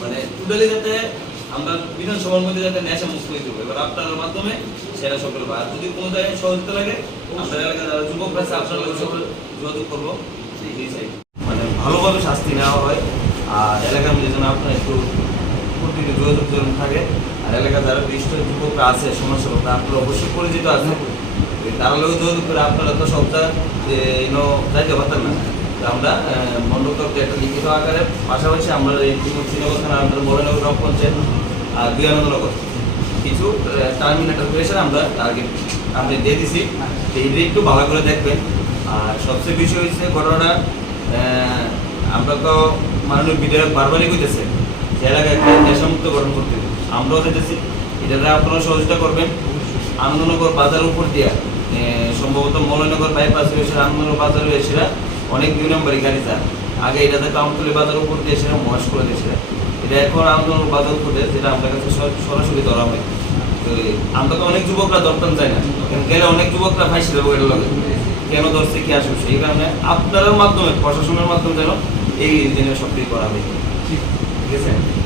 মানে আমরা বিধানসভার মধ্যে যাতে মুক্ত হইতে হবে এবার আপনার মাধ্যমে সকল বা যদি কোনো জায়গায় সহযোগিতা লাগে, আপনার যারা যুবকরা আছে আপনার লোকের সকল যোগাযোগ করব। মানে ভালোভাবে শাস্তি নেওয়া হয়। আর এলাকার মধ্যে যেন আপনার একটু প্রতিটি যোগাযোগ যেন থাকে। আর এলাকার যারা বিশিষ্ট যুবকরা আছে, সমাজসেবকরা, আপনারা অবশ্যই পরিচিত আছে তারা লোক যোগাযোগ করে আপনারা তো সব যে যাইতে পারতেন না। আমরা মন্ডল তরফে একটা লিখিত আকারে, পাশাপাশি আমরা এই শ্রীনগর থানা বড়নগর গ্রাম পঞ্চায়েত আর বিয়ানন্দনগর কিছু টার্মিনেটার প্রেশার আমরা টার্গেট আমরা দিয়ে দিছি। এইটা একটু ভালো করে দেখবেন। আর সবচেয়ে বিষয় হচ্ছে ঘটনাটা আমরা তো মাননীয় বিধায়ক বারবারই কইতেছে যে এলাকায় একটা নেশামুক্ত গঠন করতে। আমরাও যেতেছি এটাতে আপনারা সহযোগিতা করবেন। আনন্দনগর বাজারের উপর দিয়া সম্ভবত মলনগর বাইপাস হয়েছে আনন্দনগর বাজার হয়েছিল অনেক দুই নম্বরই গাড়ি যায় আগে এটাতে আমতলি বাজার উপর দিয়ে সেটা মহাস করে দিয়েছিল এটা এখন আনন্দনগর বাজার দিয়ে যেটা আমাদের কাছে সরাসরি ধরা তো এই- আমরা তো অনেক যুবকরা ধরতাম চাই না। গেলে অনেক যুবকরা ভাই ছিল এটা লগে। কেন ধরছে, কি আসবে? সেই কারণে আপনাদের মাধ্যমে, প্রশাসনের মাধ্যমে যেন এই জিনিস সবটি করা হবে ঠিক আছে?